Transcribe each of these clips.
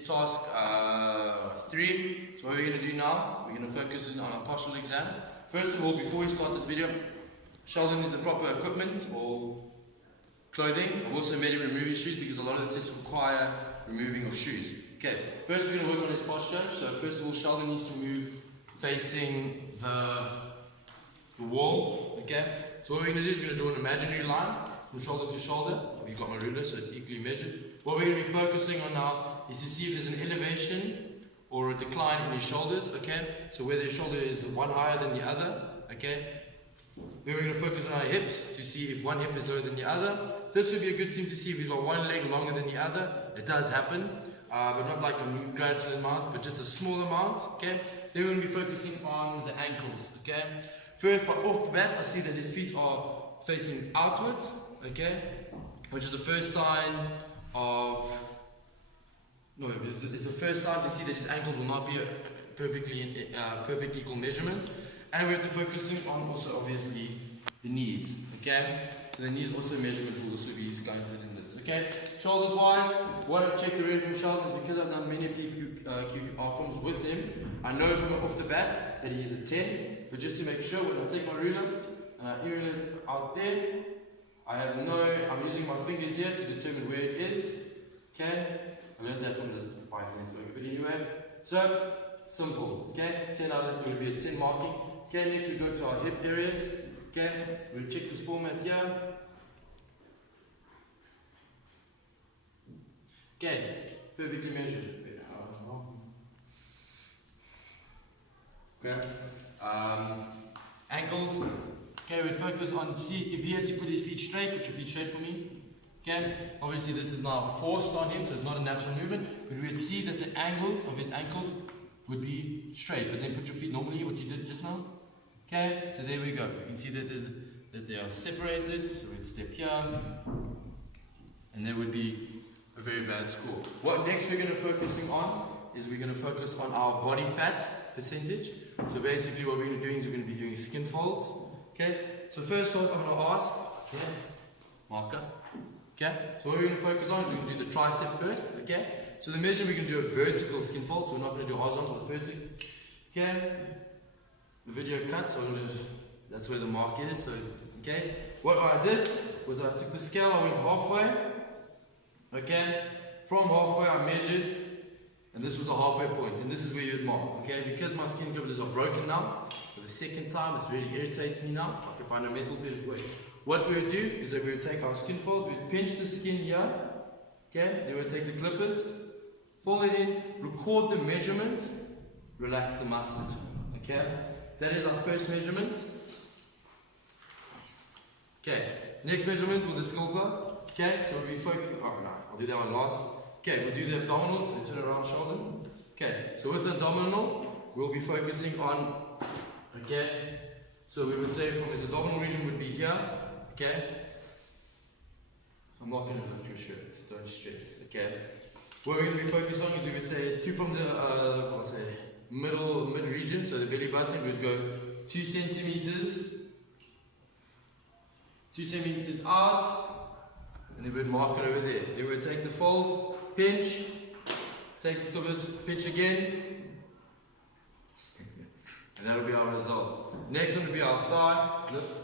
is task 3. So what we're going to do now, we're going to focus on our partial exam. First of all, before we start this video, Sheldon needs the proper equipment or clothing. I've also made him remove his shoes because a lot of the tests require removing of shoes. Okay, first we're going to work on his posture. So first of all, Sheldon needs to move facing the wall. Okay, so what we're going to do is we're going to draw an imaginary line from shoulder to shoulder. We've got my ruler, so it's equally measured. What we're going to be focusing on now is to see if there's an elevation or a decline in his shoulders. Okay, so whether his shoulder is one higher than the other. Okay, then we're going to focus on our hips to see if one hip is lower than the other. This would be a good thing to see if he's got one leg longer than the other. It does happen, but not like a gradual amount, but just a small amount. Okay, then we're going to be focusing on the ankles. Okay, first, but off the bat, I see that his feet are facing outwards. Okay, which is the first sign of. No, it's the first sign to see that his ankles will not be a perfect equal measurement. And we have to focus on also obviously the knees. Okay? So the knees also measurement will also be slanted in this. Okay? Shoulders wise, what I've checked the read from Sheldon is because I've done many QQR forms with him, I know from off the bat that he's a 10. But just to make sure, when I take my ruler and I earl it out there, I'm using my fingers here to determine where it is. Okay? I learned that from this bike in this way. But anyway, so simple. Okay? 10 out of it will be a 10 marking. Okay, next we go to our hip areas. Okay, we'll check this format here. Okay, perfectly measured. Okay, ankles. Okay, we'll focus on, see if he had to put his feet straight, put your feet straight for me. Okay, obviously this is now forced on him, so it's not a natural movement, but we would see that the angles of his ankles would be straight, but then put your feet normally, what you did just now. Okay, so there we go. You can see that they are separated, so we'd step here, and there would be a very bad score. What next we're going to focus on is we're going to focus on our body fat percentage. So basically what we're going to be doing is we're going to be doing skin folds. Okay, so first off I'm going to ask, okay, marker. Okay, so what we're going to focus on is we're going to do the tricep first. Okay, so the measure we're going to do a vertical skin fold, so we're not going to do horizontal, but vertical. Okay, the video cut, so that's where the mark is. So, okay, what I did was I took the scale, I went halfway. Okay, from halfway I measured, and this was the halfway point, and this is where you'd mark. Okay, because my skin criblers are broken now, for the second time, it's really irritates me now. I can find a metal bit of weight. What we would do is that we would take our skin fold, we'd pinch the skin here, okay, then we'd take the clippers, fold it in, record the measurement, relax the muscle tone, okay? That is our first measurement. Okay, next measurement with the scalpel, okay, so we focus, oh no, I'll do that one last. Okay, we'll do the abdominal, so turn around shoulder. Okay, so with the abdominal, we'll be focusing on, okay, so we would say from his abdominal region would be here. Okay, I'm not going to lift your shirt, don't stress. Okay, what we're going to be focused on is we would say from the mid region, so the belly button would go 2 centimeters out, and then we'd mark it over there. Then we'd take the fold, pinch, take the scuppers, pinch again, and that'll be our result. Next one will be our thigh lift.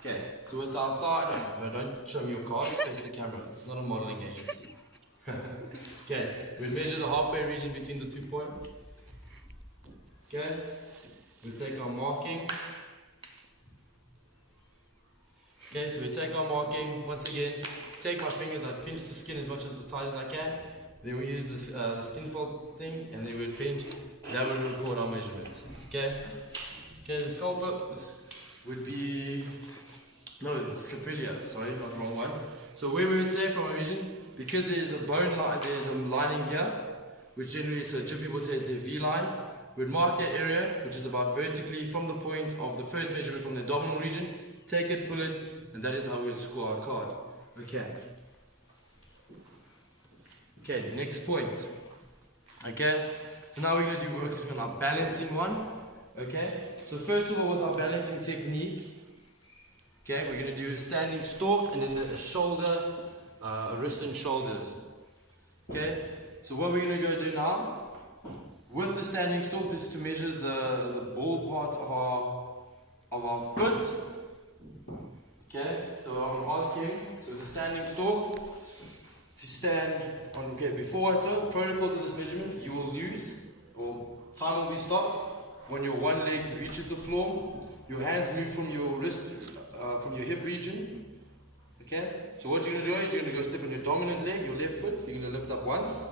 Okay, so with our thigh, no, don't show me your card, face the camera, it's not a modeling agency. Okay, we'll measure the halfway region between the 2 points. Okay, we'll take our marking. Okay, so we take our marking, once again, take my fingers, I pinch the skin as much as tight as I can. Then we use this the skin fold thing, and then we'll pinch, that will record our measurement. Okay, okay, the scalpel would be, no, scapula, sorry, not the wrong one. So where we would say from a region, because there's a bone line, there's a lining here, which generally, so gypsy would say is the V line, we'd mark that area, which is about vertically from the point of the first measurement from the abdominal region, take it, pull it, and that is how we would score our card. Okay. Okay, next point. Okay, so now we're going to do work on our balancing one. Okay, so first of all, with our balancing technique, okay, we're going to do a standing stalk and then a shoulder, a wrist and shoulders. Okay, so what we're going to go do now, with the standing stalk, this is to measure the ball part of our foot. Okay, so I'm going to ask him, so the standing stalk, to stand on, okay, before I start, protocols of this measurement, you will use, or time will be stopped when your one leg reaches the floor, your hands move from your wrist, from your hip region. Okay, so what you're going to do is you're going to go step on your dominant leg, your left foot, you're going to lift up once,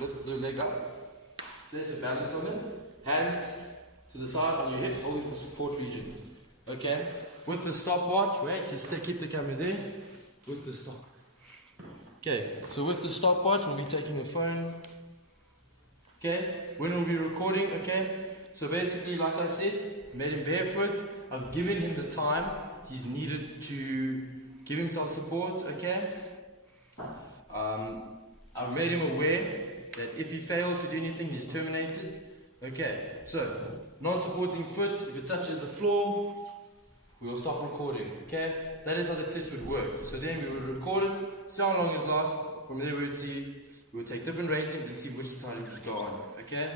lift the leg up, so there's a balance on it, hands to the side on your hips, holding the support regions. Okay, with the stopwatch, wait, just keep the camera there, with the stop. Okay, so with the stopwatch, we'll be taking the phone. Okay, when we'll be recording, okay, so basically, like I said, made him barefoot, I've given him the time he's needed to give himself support, okay? I've made him aware that if he fails to do anything, he's terminated. Okay, so non-supporting foot, if it touches the floor, we will stop recording, okay? That is how the test would work. So then we would record it, see how long it lasts. From there we would see, we would take different ratings and see which side it would go on, okay?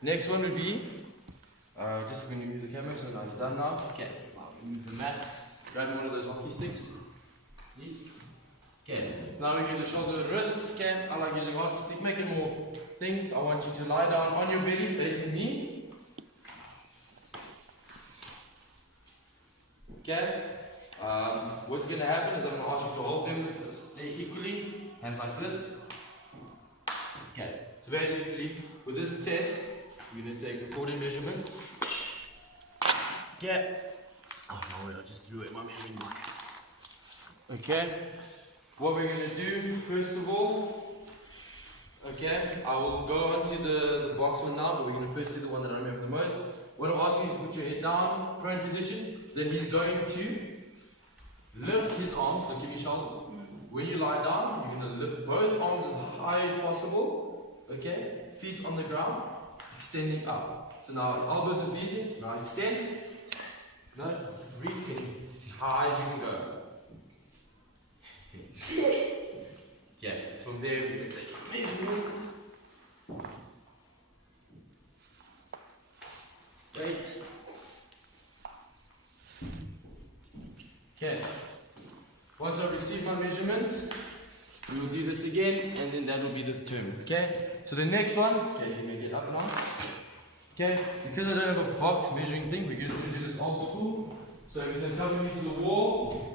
Next one would be, just going to move the camera so now you're done now. Okay, move the mat, grab one of those hockey sticks. Please. Okay, now we use the shoulder and wrist. Okay, I like using hockey stick. Make it more things. I want you to lie down on your belly, facing me. Okay, what's going to happen is I'm going to ask you to hold them equally, hands like this. Okay, so basically, with this test, we're going to take recording measurements. Okay. Oh no, wait, I just threw away my measuring book. Okay, what we're going to do, first of all, okay, I will go on to the box one now, but we're going to first do the one that I remember the most. What I'm asking is to put your head down, prone position, then he's going to lift his arms, look at your shoulder. When you lie down, you're going to lift both arms as high as possible, okay, feet on the ground, extending up. So now elbows will be there, now extend, no, breathe in, as high as you can go. Okay, so from there we're going to take a measurement. Wait. Okay. Once I've received my measurements, we will do this again, and then that will be this term. Okay? So the next one, okay, you may get up now. Okay, because I don't have a box measuring thing, we're just going to do this old school. So he's going to come me to the wall.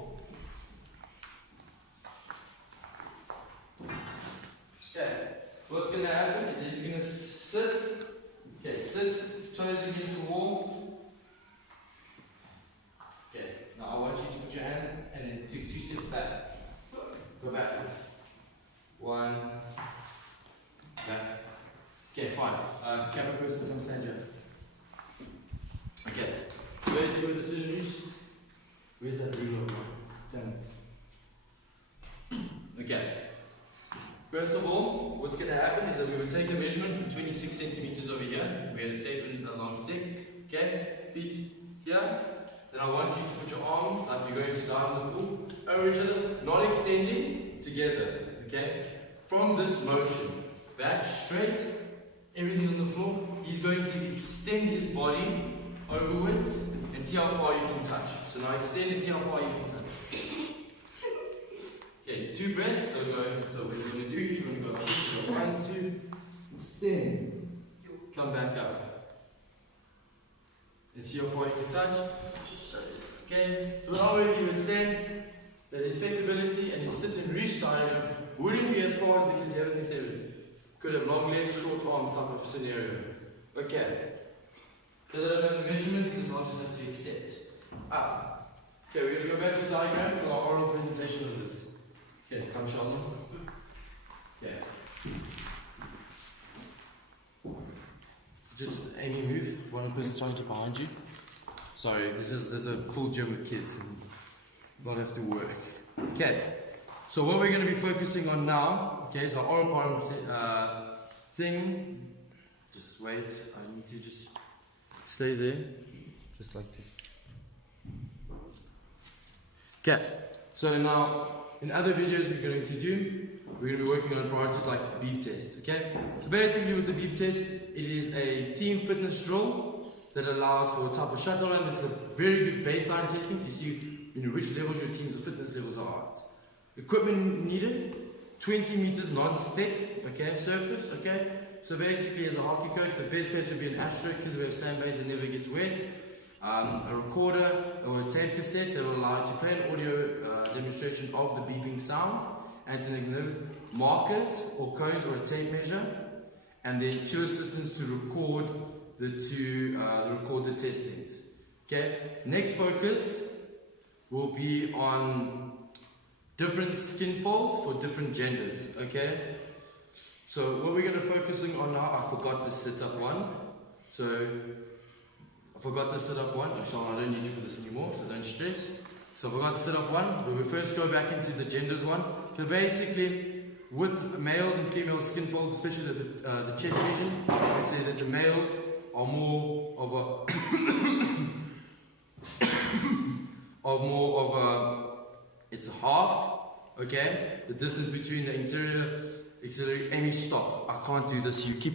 Okay, so what's going to happen is that he's going to sit. Okay, sit, toes against the wall. Okay, now I want you to put your hand and then take 2 steps back. Go backwards. 1, back. Okay, fine. Camera person, come stand here. Okay, where's the scissors? Where's that ruler? Damn it. Okay. First of all, what's going to happen is that we will take the measurement from 26 centimeters over here. We're going to tape in a long stick. Okay, feet here. Then I want you to put your arms like you're going to dive in the pool over each other, not extending, together. Okay, from this motion, back straight, everything on the floor. He's going to extend his body overwards and see how far you can touch. So now extend and see how far you can touch. Okay, 2 breaths, so go. So what you're going to do is you're going to go up. So 1, 2, extend, come back up. And see how far you can touch. Okay, so always you extend, that his flexibility and his sit and reach diagram wouldn't be as far as because he hasn't extended. Could have long legs, short arms type of scenario. Okay. Because I don't know the measurement, this I'll just have to accept. Up. Okay, we're going to go back to the diagram for our oral presentation of this. Okay, come Sheldon. Okay. Just Amy, move. One person trying to get behind you. Sorry, there's a full gym with kids and a lot have to work. Okay. So what we're going to be focusing on now, okay, is our oral part thing. Just wait. I need to just stay there, just like this. Okay. So now, in other videos we're going to do, we're going to be working on priorities like the beep test, okay? So basically with the beep test, it is a team fitness drill that allows for a type of shutdown. This is a very good baseline testing to see which levels your team's fitness levels are at. Equipment needed, 20 meters non-stick, okay, surface, okay? So basically as a hockey coach, the best place would be an asterisk because we have sandbags that never gets wet. A recorder or a tape cassette that will allow you to play an audio demonstration of the beeping sound, and markers or cones or a tape measure, and then 2 assistants to record the testings. Okay. Next focus will be on different skin folds for different genders. Okay. So what we're going to focus on now, I forgot the sit-up one. So I forgot the sit-up one. Actually, I don't need you for this anymore, so don't stress. So I forgot the sit-up one, but we first go back into the genders one. So basically, with males and female skin folds, especially the chest region, we say that the males are more of a it's a half, okay? The distance between the interior axillary. Amy, stop! I can't do this. You keep